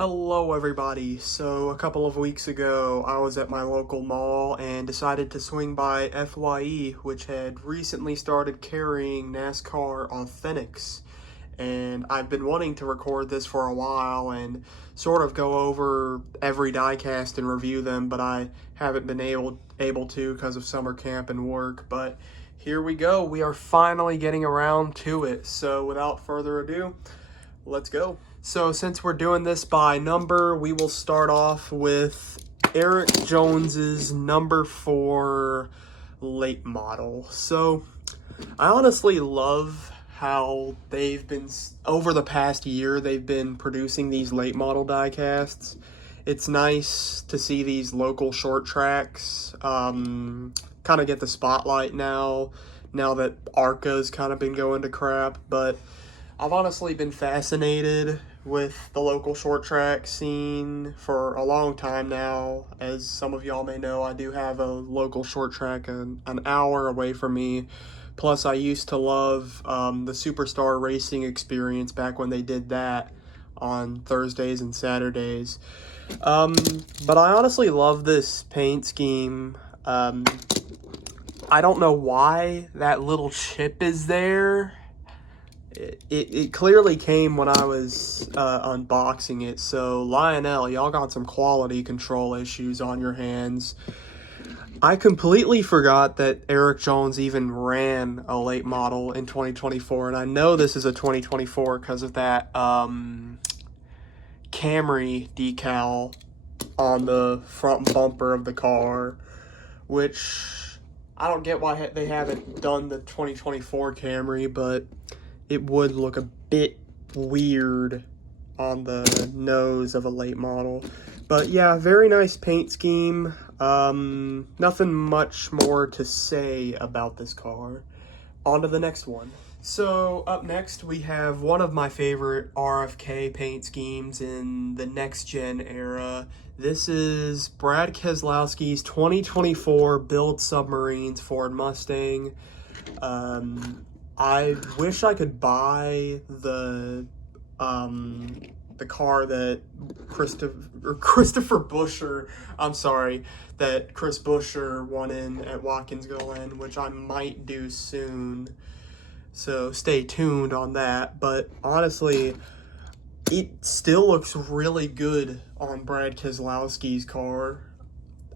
Hello everybody. So a couple of weeks ago I was at my local mall and decided to swing by FYE, which had recently started carrying Nascar Authentics. And I've been wanting to record this for a while and sort of go over every diecast and review them, but I haven't been able to because of summer camp and work. But here we go. We are finally getting around to it. So without further ado, let's go. So since we're doing this by number, we will start off with Erik Jones's number 4 late model. So I honestly love how they've been, over the past year, they've been producing these late model diecasts. It's nice to see these local short tracks kind of get the spotlight now that ARCA's kind of been going to crap. But I've honestly been fascinated with the local short track scene for a long time now. As some of y'all may know, I do have a local short track an hour away from me. Plus, I used to love the Superstar Racing Experience back when they did that on Thursdays and Saturdays. But I honestly love this paint scheme. I don't know why that little chip is there. It clearly came when I was unboxing it. So Lionel, y'all got some quality control issues on your hands. I completely forgot that Erik Jones even ran a late model in 2024, and I know this is a 2024 because of that Camry decal on the front bumper of the car, which I don't get why they haven't done the 2024 Camry, but it would look a bit weird on the nose of a late model. But yeah, very nice paint scheme. Nothing much more to say about this car. On to the next one. So up next we have one of my favorite RFK paint schemes in the next gen era. This is Brad Keselowski's 2024 Build Submarines Ford Mustang. I wish I could buy the car that Chris Buescher won in at Watkins Glen, which I might do soon. So stay tuned on that. But honestly, it still looks really good on Brad Keselowski's car.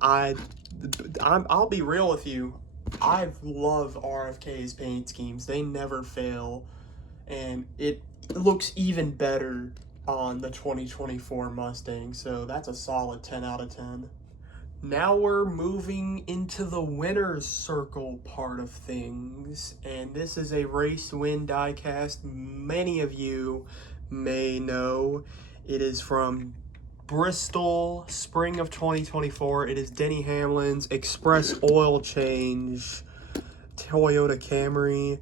I'll be real with you. I love RFK's paint schemes. They never fail. And it looks even better on the 2024 Mustang. So that's a solid 10 out of 10. Now we're moving into the winner's circle part of things. And this is a race win diecast. Many of you may know it is from Bristol, spring of 2024. It is Denny Hamlin's Express Oil Change Toyota Camry.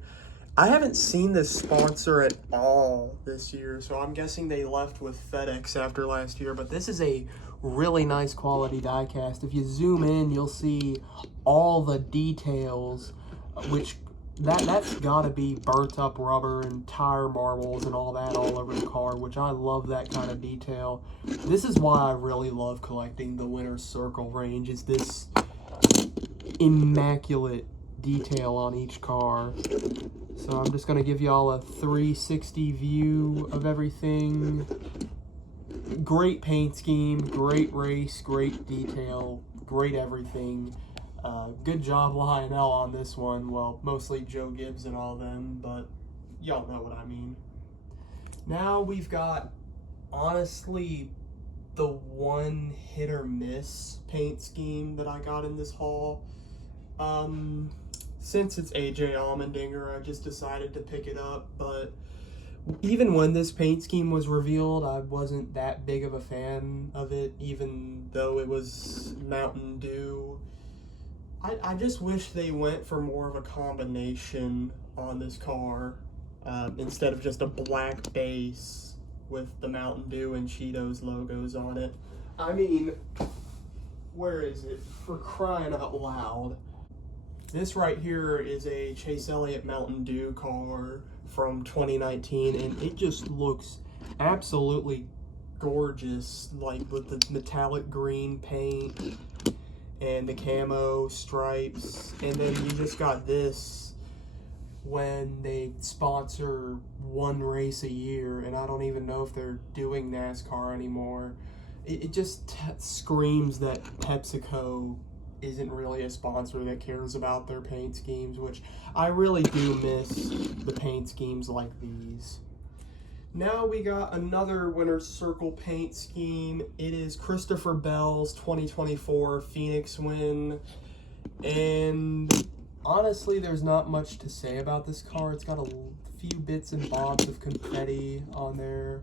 I haven't seen this sponsor at all this year, so I'm guessing they left with FedEx after last year. But this is a really nice quality diecast. If you zoom in, you'll see all the details, which that's gotta be burnt up rubber and tire marbles and all that all over the car, which I love that kind of detail. This is why I really love collecting the winner's circle range, is this immaculate detail on each car. So I'm just gonna give y'all a 360 view of everything. Great paint scheme, great race, great detail, great everything. Good job, Lionel, on this one. Well, mostly Joe Gibbs and all them, but y'all know what I mean. Now we've got, honestly, the one hit or miss paint scheme that I got in this haul. Since it's AJ Allmendinger, I just decided to pick it up, but even when this paint scheme was revealed, I wasn't that big of a fan of it, even though it was Mountain Dew. I just wish they went for more of a combination on this car, instead of just a black base with the Mountain Dew and Cheetos logos on it. I mean, where is it? For crying out loud. This right here is a Chase Elliott Mountain Dew car from 2019, and it just looks absolutely gorgeous, like with the metallic green paint and the camo stripes. And then you just got this when they sponsor one race a year, and I don't even know if they're doing NASCAR anymore. It just screams that PepsiCo isn't really a sponsor that cares about their paint schemes, which I really do miss the paint schemes like these. Now we got another Winner's Circle paint scheme. It is Christopher Bell's 2024 Phoenix win. And honestly, there's not much to say about this car. It's got a few bits and bobs of confetti on there.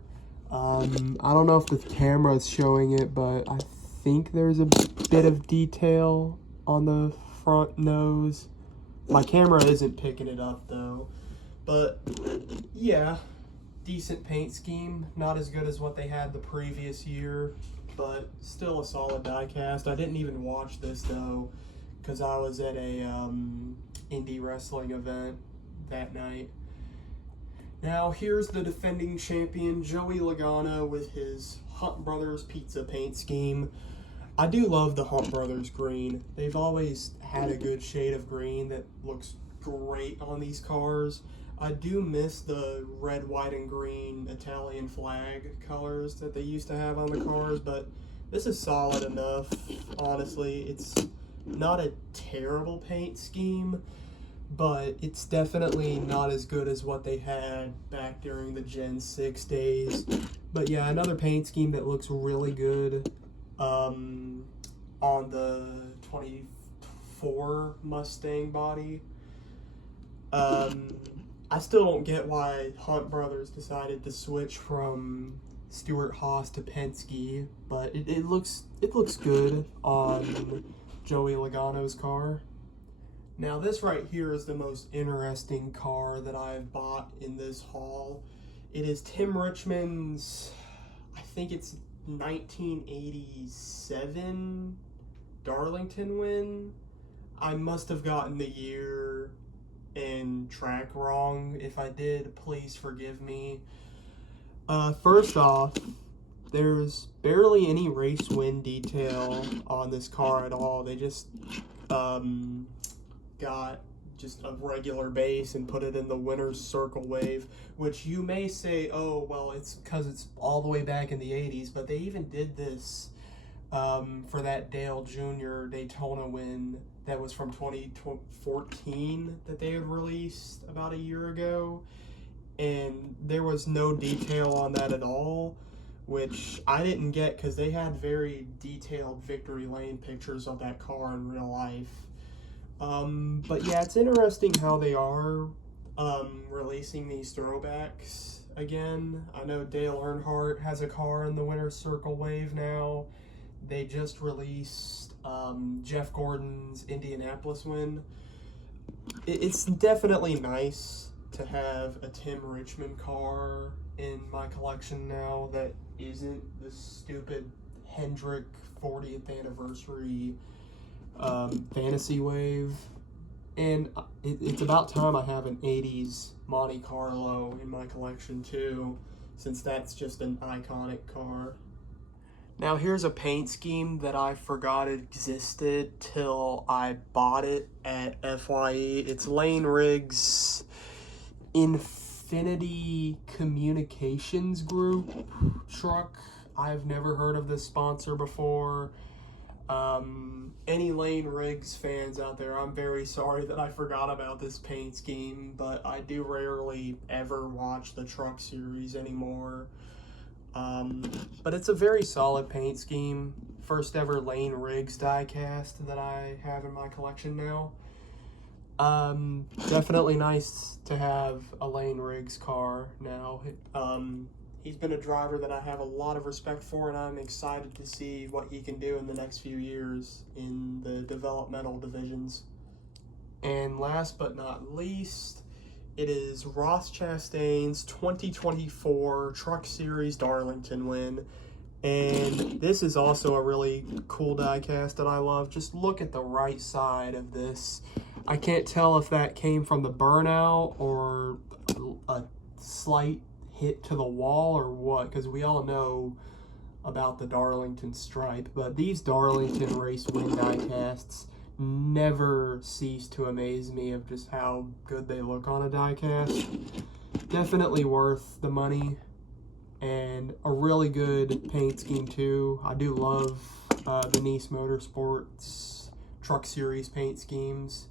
I don't know if the camera is showing it, but I think there's a bit of detail on the front nose. My camera isn't picking it up though. But yeah, decent paint scheme. Not as good as what they had the previous year, but still a solid diecast. I didn't even watch this though, because I was at a indie wrestling event that night. Now here's the defending champion, Joey Logano, with his Hunt Brothers Pizza paint scheme. I do love the Hunt Brothers green. They've always had a good shade of green that looks great on these cars. I do miss the red, white, and green Italian flag colors that they used to have on the cars, but this is solid enough, honestly. It's not a terrible paint scheme, but it's definitely not as good as what they had back during the Gen 6 days. But yeah, another paint scheme that looks really good on the 24 Mustang body. I still don't get why Hunt Brothers decided to switch from Stewart-Haas to Penske, but it looks good on Joey Logano's car. Now this right here is the most interesting car that I've bought in this haul. It is Tim Richmond's, I think it's 1987 Darlington win. I must have gotten the year and track wrong. If I did, please forgive me. First off, there's barely any race win detail on this car at all. They just got just a regular base and put it in the Winner's Circle wave, which you may say, oh, well, it's because it's all the way back in the 80s, but they even did this for that Dale Jr. Daytona win that was from 2014 that they had released about a year ago, and there was no detail on that at all, which I didn't get because they had very detailed Victory Lane pictures of that car in real life. But yeah, it's interesting how they are releasing these throwbacks again. I know Dale Earnhardt has a car in the Winner's Circle wave now. They just released Jeff Gordon's Indianapolis win. It's definitely nice to have a Tim Richmond car in my collection now that isn't the stupid Hendrick 40th anniversary fantasy wave. And it's about time I have an 80s Monte Carlo in my collection too, since that's just an iconic car. Now here's a paint scheme that I forgot existed till I bought it at FYE. It's Layne Riggs Infinity Communications Group truck. I've never heard of this sponsor before. Any Layne Riggs fans out there, I'm very sorry that I forgot about this paint scheme, but I do rarely ever watch the truck series anymore. But it's a very solid paint scheme. First ever Layne Riggs diecast that I have in my collection now. Definitely nice to have a Layne Riggs car now. He's been a driver that I have a lot of respect for, and I'm excited to see what he can do in the next few years in the developmental divisions. And last but not least, it is Ross Chastain's 2024 Truck Series Darlington win. And this is also a really cool diecast that I love. Just look at the right side of this. I can't tell if that came from the burnout or a slight hit to the wall or what, because we all know about the Darlington stripe, but these Darlington race win diecasts never cease to amaze me of just how good they look on a diecast. Definitely worth the money, and a really good paint scheme too. I do love the Nice Motorsports Truck Series paint schemes.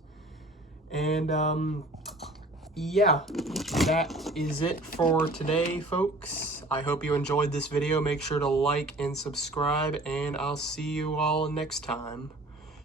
And yeah, that is it for today, folks. I hope you enjoyed this video. Make sure to like and subscribe, and I'll see you all next time.